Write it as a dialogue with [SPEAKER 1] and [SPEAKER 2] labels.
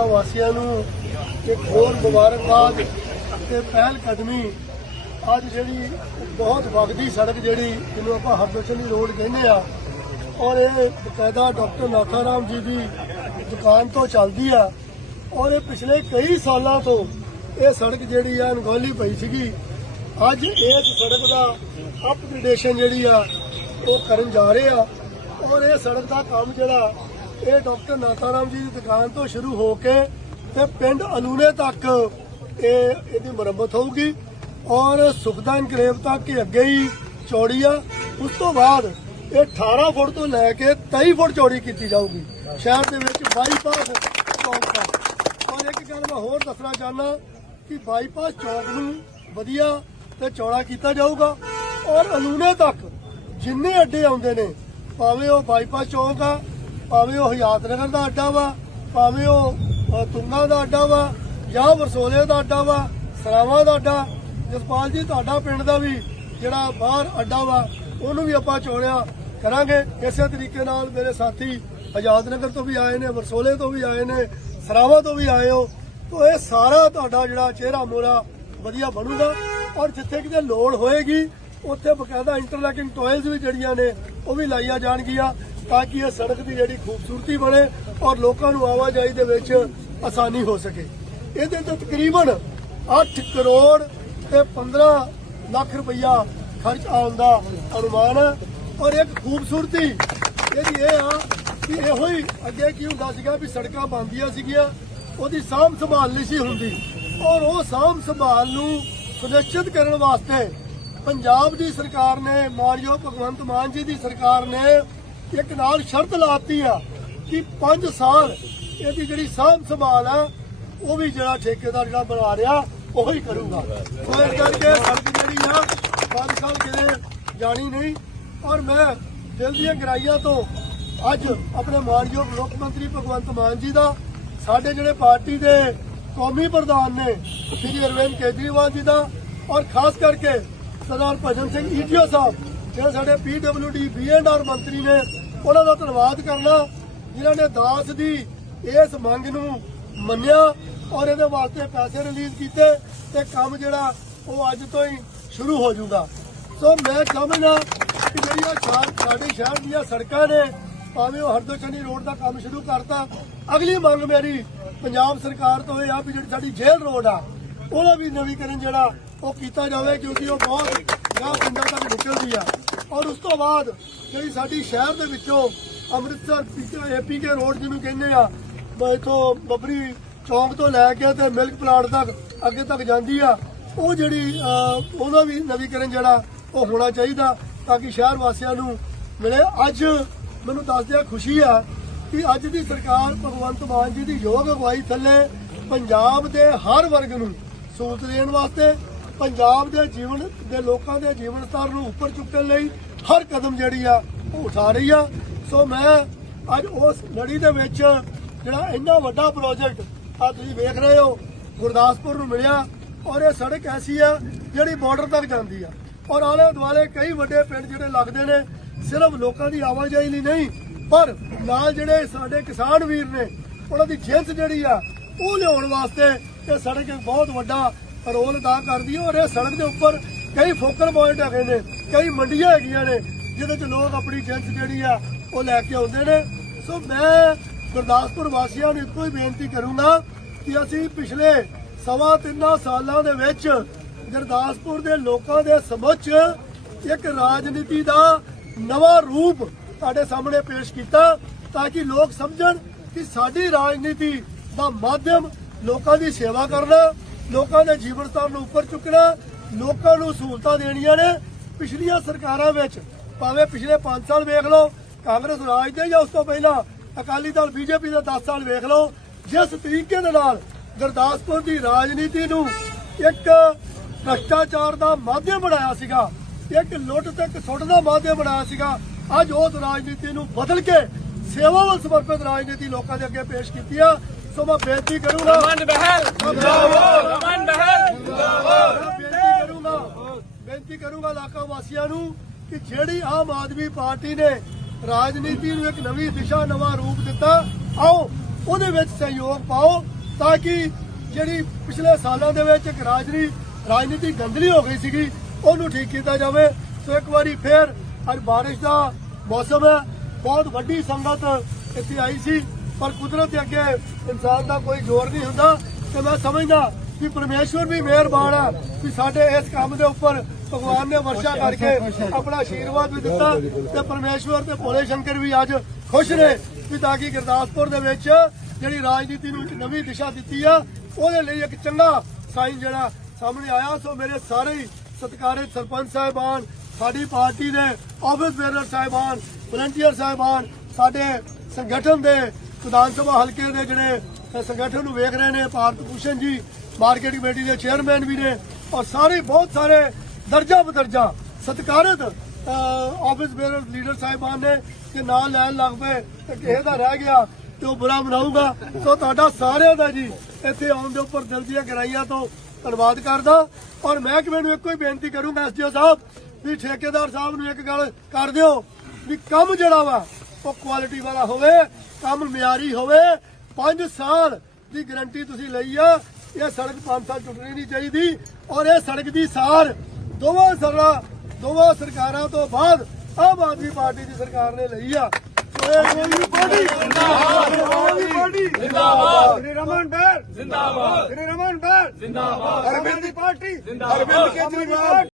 [SPEAKER 1] ਇਲਾਕਾ ਵਾਸੀਆਂ ਨੂੰ ਇੱਕ ਹੋਰ ਮੁਬਾਰਕਬਾਦ ਤੇ ਪਹਿਲ ਕਦਮੀ ਅੱਜ ਜਿਹੜੀ ਬਹੁਤ ਵਗਦੀ ਸੜਕ ਜਿਹੜੀ ਜਿਹਨੂੰ ਆਪਾਂ ਹਰਦਸ਼ਨੀ ਰੋਡ ਕਹਿੰਦੇ ਆ ਔਰ ਇਹ ਬਕਾਇਦਾ ਡਾਕਟਰ ਨਾਥਾ ਰਾਮ ਜੀ ਦੀ ਦੁਕਾਨ ਤੋਂ ਚੱਲਦੀ ਆ ਔਰ ਇਹ ਪਿਛਲੇ ਕਈ ਸਾਲਾਂ ਤੋਂ ਇਹ ਸੜਕ ਜਿਹੜੀ ਆ ਅਨਗੋਲੀ ਪਈ ਸੀਗੀ ਅੱਜ ਇਸ ਸੜਕ ਦਾ ਅਪਗ੍ਰੇਡੇਸ਼ਨ ਜਿਹੜੀ ਆ ਉਹ ਕਰਨ ਜਾ ਰਹੇ ਆ ਔਰ ਇਹ ਸੜਕ ਦਾ ਕੰਮ ਜਿਹੜਾ ਇਹ ਡਾਕਟਰ ਨਾਥਾਰਾਮ ਜੀ ਦੀ ਦੁਕਾਨ ਤੋਂ ਸ਼ੁਰੂ ਹੋ ਕੇ ਤੇ ਪਿੰਡ ਅਲੂਨੇ ਤੱਕ ਇਹ ਇਹਦੀ ਮੁਰੰਮਤ ਹੋਊਗੀ ਔਰ ਸੁਖਦਾਨ ਗਰੇਵ ਤੱਕ ਇਹ ਅੱਗੇ ਹੀ ਚੌੜੀ ਆ ਉਸ ਤੋਂ ਬਾਅਦ ਇਹ 18 ਫੁੱਟ ਤੋਂ ਲੈ ਕੇ 23 ਫੁੱਟ ਚੌੜੀ ਕੀਤੀ ਜਾਊਗੀ ਸ਼ਹਿਰ ਦੇ ਵਿੱਚ ਬਾਈਪਾਸ ਚੌਕ ਦਾ ਔਰ ਇੱਕ ਗੱਲ ਮੈਂ ਹੋਰ ਦੱਸਣਾ ਚਾਹਨਾ ਕਿ ਬਾਈਪਾਸ ਚੌਕ ਨੂੰ ਵਧੀਆ ਤੇ ਚੌੜਾ ਕੀਤਾ ਜਾਊਗਾ ਔਰ ਅਲੂਨੇ ਤੱਕ ਜਿੰਨੇ ਅੱਡੇ ਆਉਂਦੇ ਨੇ ਭਾਵੇਂ ਉਹ ਬਾਈਪਾਸ ਚੌਕ ਆ ਭਾਵੇਂ ਉਹ ਹਯਾਤ ਨਗਰ ਦਾ ਅੱਡਾ ਵਾ ਭਾਵੇਂ ਉਹ ਤੁੰਗਾ ਦਾ ਅੱਡਾ ਵਾ ਜਾਂ ਵਰਸੋਲੇ ਦਾ ਅੱਡਾ ਵਾ ਸਰਾਵਾ ਦਾ ਅੱਡਾ ਜਸਪਾਲ ਜੀ ਤੁਹਾਡਾ ਪਿੰਡ ਦਾ ਵੀ ਜਿਹੜਾ ਬਾਹਰ ਅੱਡਾ ਵਾ ਉਹਨੂੰ ਵੀ ਆਪਾਂ ਚੋੜਿਆ ਕਰਾਂਗੇ ਇਸੇ ਤਰੀਕੇ ਨਾਲ ਮੇਰੇ ਸਾਥੀ ਆਜ਼ਾਦ ਨਗਰ ਤੋਂ ਵੀ ਆਏ ਨੇ ਵਰਸੋਲੇ ਤੋਂ ਵੀ ਆਏ ਨੇ ਸਰਾਵਾ ਤੋਂ ਵੀ ਆਏ ਹੋ ਤੋ ਇਹ ਸਾਰਾ ਤੁਹਾਡਾ ਜਿਹੜਾ ਚਿਹਰਾ ਮੋਰਾ ਵਧੀਆ ਬਣੂਗਾ ਔਰ ਜਿੱਥੇ ਕਿਤੇ ਲੋੜ ਹੋਏਗੀ ਉੱਥੇ ਬਕਾਇਦਾ ਇੰਟਰਲੈਕਿੰਗ ਟੋਇਲਸ ਵੀ ਜਿਹੜੀਆਂ ਨੇ ਉਹ ਵੀ ਲਾਈਆਂ ਜਾਣਗੀਆਂ ਤਾਂ ਕਿ ਇਹ ਸੜਕ ਦੀ ਜਿਹੜੀ ਖੂਬਸੂਰਤੀ ਬਣੇ ਔਰ ਲੋਕਾਂ ਨੂੰ ਆਵਾਜਾਈ ਦੇ ਵਿੱਚ ਆਸਾਨੀ ਹੋ ਸਕੇ ਇਹਦੇ ਤੇ ਤਕਰੀਬਨ 8 ਕਰੋੜ ਤੇ 15 ਲੱਖ ਰੁਪਈਆ ਖਰਚ ਆਉਣ ਦਾ ਅਨੁਮਾਨ ਹੈ ਔਰ ਇੱਕ ਖੂਬਸੂਰਤੀ ਜਿਹੜੀ ਇਹ ਆ ਕਿ ਇਹੋ ਹੀ ਅੱਗੇ ਕੀ ਹੁੰਦਾ ਸੀਗਾ ਵੀ ਸੜਕਾਂ ਬੰਦੀਆਂ ਸੀਗੀਆਂ ਉਹਦੀ ਸਾਂਭ ਸੰਭਾਲ ਨਹੀਂ ਸੀ ਹੁੰਦੀ ਔਰ ਉਹ ਸਾਂਭ ਸੰਭਾਲ ਨੂੰ ਸੁਨਿਸ਼ਚਿਤ ਕਰਨ ਵਾਸਤੇ ਪੰਜਾਬ ਦੀ ਸਰਕਾਰ ਨੇ ਮਾਨਯੋਗ ਭਗਵੰਤ ਮਾਨ ਜੀ ਦੀ ਸਰਕਾਰ ਨੇ ਇੱਕ ਨਾਲ ਸ਼ਰਤ ਲਾਤੀ ਆ ਕਿ 5 ਸਾਲ ਇਹਦੀ ਜਿਹੜੀ ਸਾਂਭ ਸੰਭਾਲ ਆ ਉਹ ਵੀ ਜਿਹੜਾ ਠੇਕੇਦਾਰ ਜਿਹੜਾ ਬਣਵਾ ਰਿਹਾ ਉਹ ਹੀ ਕਰੂਗਾ ਕੋਈ ਇਸ ਕਰਕੇ ਸੜਕ ਜਿਹੜੀ ਆ 5 ਸਾਲ ਕਿਤੇ ਜਾਣੀ ਨਹੀਂ ਔਰ ਮੈਂ ਦਿਲ ਦੀਆਂ ਗਰਾਈਆਂ ਤੋਂ ਅੱਜ ਆਪਣੇ ਮਾਨਯੋਗ ਮੁੱਖ ਮੰਤਰੀ ਭਗਵੰਤ ਮਾਨ ਜੀ ਦਾ ਸਾਡੇ ਜਿਹੜੇ ਪਾਰਟੀ ਦੇ ਕੌਮੀ ਪ੍ਰਧਾਨ ਨੇ ਸ਼੍ਰੀ ਅਰਵਿੰਦ ਕੇਜਰੀਵਾਲ ਜੀ ਦਾ ਔਰ ਖਾਸ ਕਰਕੇ ਸਰਦਾਰ ਭਜਨ ਸਿੰਘ ਈਟੀਓ ਸਾਹਿਬ ਜਿਹੜੇ ਸਾਡੇ ਪੀਡਬਲਯੂਡੀ ਬੀਐਨਆਰ ਮੰਤਰੀ ਨੇ ਉਹਨਾਂ ਦਾ ਧੰਨਵਾਦ ਕਰਨਾ ਜਿਨ੍ਹਾਂ ਨੇ ਦਾਸ ਦੀ ਇਸ ਮੰਗ ਨੂੰ ਮੰਨਿਆ ਔਰ ਇਹਦੇ ਵਾਸਤੇ ਪੈਸੇ ਰਿਲੀਜ਼ ਕੀਤੇ ਤੇ ਕੰਮ ਜਿਹੜਾ ਉਹ ਅੱਜ ਤੋਂ ਹੀ ਸ਼ੁਰੂ ਹੋ ਜਾਊਗਾ ਸੋ ਮੈਂ ਚਾਹੁੰਦਾ ਕਿ ਜਿਹੜੀਆਂ ਸਾਡੇ ਸ਼ਹਿਰ ਦੀਆਂ ਸੜਕਾਂ ਨੇ ਭਾਵੇਂ ਉਹ ਹਰਦੋਸ਼ਨੀ ਰੋਡ ਦਾ ਕੰਮ ਸ਼ੁਰੂ ਕਰਤਾ ਅਗਲੀ ਮੰਗ ਮੇਰੀ ਪੰਜਾਬ ਸਰਕਾਰ ਤੋਂ ਇਹ ਆ ਵੀ ਜਿਹੜੀ ਸਾਡੀ ਜੇਲ੍ਹ ਰੋਡ ਆ ਉਹਦਾ ਵੀ ਨਵੀਕਰਨ ਜਿਹੜਾ ਉਹ ਕੀਤਾ ਜਾਵੇ ਕਿਉਂਕਿ ਉਹ ਬਹੁਤ 50 ਪਿੰਡਾਂ ਤੱਕ ਨਿਕਲਦੀ ਆ ਔਰ ਉਸ ਤੋਂ ਬਾਅਦ ਜਿਹੜੀ ਸਾਡੀ ਸ਼ਹਿਰ ਦੇ ਵਿੱਚੋਂ ਅੰਮ੍ਰਿਤਸਰ ਕੇ ਰੋਡ ਜਿਹਨੂੰ ਕਹਿੰਦੇ ਆ ਇਥੋਂ ਬੱਬਰੀ ਚੌਂਕ ਤੋਂ ਲੈ ਕੇ ਤੇ ਮਿਲਕ ਪਲਾਟ ਤੱਕ ਅੱਗੇ ਤੱਕ ਜਾਂਦੀ ਆ ਉਹ ਜਿਹੜੀ ਉਹਦਾ ਵੀ ਨਵੀਕਰਨ ਜਿਹੜਾ ਉਹ ਹੋਣਾ ਚਾਹੀਦਾ ਤਾਂ ਕਿ ਸ਼ਹਿਰ ਵਾਸੀਆਂ ਨੂੰ ਮਿਲੇ ਅੱਜ ਮੈਨੂੰ ਦੱਸਦਿਆਂ ਖੁਸ਼ੀ ਆ ਕਿ ਅੱਜ ਦੀ ਸਰਕਾਰ ਭਗਵੰਤ ਮਾਨ ਜੀ ਦੀ ਯੋਗ ਅਗਵਾਈ ਥੱਲੇ ਪੰਜਾਬ ਦੇ ਹਰ ਵਰਗ ਨੂੰ ਸਹੂਲਤ ਦੇਣ ਵਾਸਤੇ ਪੰਜਾਬ ਦੇ ਜੀਵਨ ਦੇ ਲੋਕਾਂ ਦੇ ਜੀਵਨ ਸਤਰ ਨੂੰ ਉੱਪਰ ਚੁੱਕਣ ਲਈ ਹਰ ਕਦਮ ਜਿਹੜੀ ਆ ਉਹ ਉਠਾ ਰਹੀ ਆ ਸੋ ਮੈਂ ਅੱਜ ਉਸ ਲੜੀ ਦੇ ਵਿੱਚ ਜਿਹੜਾ ਇੰਨਾ ਵੱਡਾ ਪ੍ਰੋਜੈਕਟ ਆ ਤੁਸੀਂ ਵੇਖ ਰਹੇ ਹੋ ਗੁਰਦਾਸਪੁਰ ਨੂੰ ਮਿਲਿਆ ਔਰ ਇਹ ਸੜਕ ਐਸੀ ਆ ਜਿਹੜੀ ਬਾਰਡਰ ਤੱਕ ਜਾਂਦੀ ਆ ਔਰ ਆਲੇ ਦੁਆਲੇ ਕਈ ਵੱਡੇ ਪਿੰਡ ਜਿਹੜੇ ਲੱਗਦੇ ਨੇ ਸਿਰਫ ਲੋਕਾਂ ਦੀ ਆਵਾਜਾਈ ਲਈ ਨਹੀਂ ਪਰ ਨਾਲ ਜਿਹੜੇ ਸਾਡੇ ਕਿਸਾਨ ਵੀਰ ਨੇ ਉਹਨਾਂ ਦੀ ਜਿੰਦ ਜਿਹੜੀ ਆ ਉਹ ਲਿਆਉਣ ਵਾਸਤੇ ਇਹ ਸੜਕ ਬਹੁਤ ਵੱਡਾ ਰੋਲ ਅਦਾ ਕਰਦੀ ਹੈ ਔਰ ਇਹ ਸੜਕ ਦੇ ਉੱਪਰ ਕਈ ਫੋਕਲ ਪੁਆਇੰਟ ਹੈਗੇ ਨੇ ਕਈ ਮੰਡੀਆਂ ਹੈਗੀਆਂ ਨੇ ਜਿਹਦੇ 'ਚ ਲੋਕ ਆਪਣੀ ਜਿੰਸ ਜਿਹੜੀ ਆ ਉਹ ਲੈ ਕੇ ਆਉਂਦੇ ਨੇ ਸੋ ਮੈਂ ਗੁਰਦਾਸਪੁਰ ਵਾਸੀਆਂ ਨੂੰ ਇੱਕੋ ਹੀ ਬੇਨਤੀ ਕਰੂੰਗਾ ਕਿ ਅਸੀਂ ਪਿਛਲੇ ਸਵਾ 3 ਸਾਲਾਂ ਦੇ ਵਿੱਚ ਗੁਰਦਾਸਪੁਰ ਦੇ ਲੋਕਾਂ ਦੇ ਸਮੁੱਚ ਇੱਕ ਰਾਜਨੀਤੀ ਦਾ ਨਵਾਂ ਰੂਪ ਤੁਹਾਡੇ ਸਾਹਮਣੇ ਪੇਸ਼ ਕੀਤਾ ਤਾਂ ਕਿ ਲੋਕ ਸਮਝਣ ਕਿ ਸਾਡੀ ਰਾਜਨੀਤੀ ਦਾ ਮਾਧਿਅਮ ਲੋਕਾਂ ਦੀ ਸੇਵਾ ਕਰਨਾ ਲੋਕਾਂ ਦੇ ਜੀਵਨ ਸਤਰ ਨੂੰ ਉੱਪਰ ਚੁੱਕਣਾ ਲੋਕਾਂ ਨੂੰ ਸਹੂਲਤਾਂ ਦੇਣੀਆਂ ਨੇ ਪਿਛਲੀਆਂ ਸਰਕਾਰਾਂ ਵਿੱਚ ਭਾਵੇਂ ਪਿਛਲੇ 5 ਸਾਲ ਵੇਖ ਲਓ ਕਾਂਗਰਸ ਰਾਜ ਦੇ ਜਾਂ ਉਸ ਤੋਂ ਪਹਿਲਾਂ ਅਕਾਲੀ ਦਲ ਬੀਜੇਪੀ ਦੇ 10 ਸਾਲ ਵੇਖ ਲਓ ਜਿਸ ਤਰੀਕੇ ਦੇ ਨਾਲ ਗੁਰਦਾਸਪੁਰ ਦੀ ਰਾਜਨੀਤੀ ਨੂੰ ਇੱਕ ਭ੍ਰਸ਼ਟਾਚਾਰ ਦਾ ਮਾਧਿਅਮ ਬਣਾਇਆ ਸੀਗਾ ਇੱਕ ਲੁੱਟ ਤੇ ਕਸੁੱਟ ਦਾ ਮਾਧਿਅਮ ਬਣਾਇਆ ਸੀਗਾ ਅੱਜ ਉਹ ਰਾਜਨੀਤੀ ਨੂੰ ਬਦਲ ਕੇ ਸੇਵਾ ਵੱਲ ਸਮਰਪਿਤ ਰਾਜਨੀਤੀ ਲੋਕਾਂ ਦੇ ਅੱਗੇ ਪੇਸ਼ ਕੀਤੀ ਆ ਸੋ ਮੈਂ ਬੇਨਤੀ ਕਰੂੰਗਾ ਰਮਨ
[SPEAKER 2] ਬਹਿਲ ਜਿੰਦਾਬਾਦ ਰਮਨ ਬਹਿਲ ਜਿੰਦਾਬਾਦ
[SPEAKER 1] ਬੇਨਤੀ ਕਰੂੰਗਾ ਬੇਨਤੀ ਕਰੂੰਗਾ ਲਾਕਾ ਵਾਸੀਆਂ ਨੂੰ ਕਿ ਜਿਹੜੀ ਆਮ ਆਦਮੀ ਪਾਰਟੀ ਨੇ ਰਾਜਨੀਤੀ ਨੂੰ ਇੱਕ ਨਵੀਂ ਦਿਸ਼ਾ ਨਵਾਂ ਰੂਪ ਦਿੱਤਾ ਆਓ ਉਹਦੇ ਵਿੱਚ ਸਹਿਯੋਗ ਪਾਓ ਤਾਂ ਕਿ ਜਿਹੜੀ ਪਿਛਲੇ ਸਾਲਾਂ ਦੇ ਵਿੱਚ ਇੱਕ ਰਾਜਨੀ ਰਾਜਨੀਤੀ ਗੰਦਲੀ ਹੋ ਗਈ ਸੀਗੀ ਉਹਨੂੰ ਠੀਕ ਕੀਤਾ ਜਾਵੇ ਸੋ ਇੱਕ ਵਾਰੀ ਫੇਰ ਅੱਜ بارش ਦਾ ਮੌਸਮ ਹੈ ਬਹੁਤ ਵੱਡੀ ਸੰਗਤ ਇੱਥੇ ਆਈ ਸੀ ਪਰ ਕੁਦਰਤ ਦੇ ਅੱਗੇ ਇਨਸਾਨ ਦਾ ਕੋਈ ਜ਼ੋਰ ਨਹੀਂ ਹੁੰਦਾ ਤੇ ਮੈਂ ਸਮਝਦਾ ਕਿ ਪਰਮੇਸ਼ਵਰ ਵੀ ਮਿਹਰਬਾਨ ਹੈ ਕਿ ਸਾਡੇ ਇਸ ਕੰਮ ਦੇ ਉੱਪਰ ਭਗਵਾਨ ਨੇ ਵਰਸ਼ਾ ਕਰਕੇ ਆਪਣਾ ਆਸ਼ੀਰਵਾਦ ਵੀ ਦਿੱਤਾ ਤੇ ਪਰਮੇਸ਼ਵਰ ਤੇ ਭੋਲੇ ਸ਼ੰਕਰ ਵੀ ਅੱਜ ਖੁਸ਼ ਨੇ ਕਿ ਤਾਂ ਕਿ ਗੁਰਦਾਸਪੁਰ ਦੇ ਵਿੱਚ ਜਿਹੜੀ ਰਾਜਨੀਤੀ ਨੂੰ ਇੱਕ ਨਵੀਂ ਦਿਸ਼ਾ ਦਿੱਤੀ ਆ ਉਹਦੇ ਲਈ ਇੱਕ ਚੰਗਾ ਸਾਈਨ ਜਿਹੜਾ ਸਾਹਮਣੇ ਆਇਆ ਸੋ ਮੇਰੇ ਸਾਰੇ ਸਤਿਕਾਰੇ ਸਰਪੰਚ ਸਾਹਿਬਾਨ ਸਾਡੀ ਪਾਰਟੀ ਦੇ ਆਫਿਸ ਬੇਰਰ ਸਾਹਿਬਾਨ ਵਲੰਟੀਅਰ ਸਾਹਿਬਾਨ ਸਾਡੇ ਸੰਗਠਨ ਦੇ ਵਿਧਾਨ ਸਭਾ ਹਲਕੇ ਦੇ ਜਿਹੜੇ ਸੰਗਠਨ ਨੂੰ ਵੇਖ ਰਹੇ ਨੇ ਭਾਰਤ ਭੂਸ਼ਣ ਜੀ ਮਾਰਕੀਟ ਕਮੇਟੀ ਦੇ ਚੇਅਰਮੈਨ ਵੀ ਨੇ ਔਰ ਸਾਰੇ ਬਹੁਤ ਸਾਰੇ ਦਰਜਾ ਬਦਰਜਾ ਸਤਕਾਰਤ ਆਫਿਸ ਬੇਰਰ ਲੀਡਰ ਸਾਹਿਬਾਨ ਨੇ ਕਿ ਨਾਂ ਲੈਣ ਲੱਗ ਪਏ ਤੇ ਕਿਸੇ ਦਾ ਰਹਿ ਗਿਆ ਤੇ ਉਹ ਬੁਰਾ ਬਣਾਊਗਾ ਸੋ ਤੁਹਾਡਾ ਸਾਰਿਆਂ ਦਾ ਜੀ ਇੱਥੇ ਆਉਣ ਦੇ ਉੱਪਰ ਦਿਲ ਦੀਆਂ ਗਰਾਈਆਂ ਤੋਂ ਧੰਨਵਾਦ ਕਰਦਾ ਔਰ ਮਹਿਕਮੇ ਨੂੰ ਇੱਕੋ ਹੀ ਬੇਨਤੀ ਕਰੂੰਗਾ ਐਸਡੀਓ ਸਾਹਿਬ ਵੀ ਠੇਕੇਦਾਰ ਸਾਹਿਬ ਨੂੰ ਇੱਕ ਗੱਲ ਕਰ ਦਿਓ ਵੀ ਕੰਮ ਜਿਹੜਾ ਵਾ ਉਹ ਕੁਆਲਿਟੀ ਵਾਲਾ ਹੋਵੇ ਕੰਮ ਮਿਆਰੀ ਹੋਵੇ 5 ਸਾਲ ਦੀ ਗਾਰੰਟੀ ਤੁਸੀਂ ਲਈ ਆ ਇਹ ਸੜਕ 5 ਸਾਲ ਟੁੱਟਣੀ ਨਹੀਂ ਚਾਹੀਦੀ ਔਰ ਇਹ ਸੜਕ ਦੀ ਸਾਰ ਦੋਵਾਂ ਸਰਕਾਰਾਂ ਦੋਵਾਂ ਸਰਕਾਰਾਂ ਤੋਂ ਬਾਅਦ ਆਮ ਆਦਮੀ ਪਾਰਟੀ ਦੀ ਸਰਕਾਰ ਨੇ ਲਈ ਆ ਕੋਈ ਬੋਡੀ
[SPEAKER 2] ਜਿੰਦਾਬਾਦ ਬੋਡੀ
[SPEAKER 1] ਜਿੰਦਾਬਾਦ
[SPEAKER 2] ਸ੍ਰੀ ਰਮਨ ਬੈਰ ਜਿੰਦਾਬਾਦ
[SPEAKER 1] ਸ੍ਰੀ ਰਮਨ ਬੈਰ ਜਿੰਦਾਬਾਦ
[SPEAKER 2] ਅਰਵਿੰਦ ਦੀ ਪਾਰਟੀ
[SPEAKER 1] ਜਿੰਦਾਬਾਦ ਅਰਵਿੰਦ ਕੇਜਰੀਵਾਲ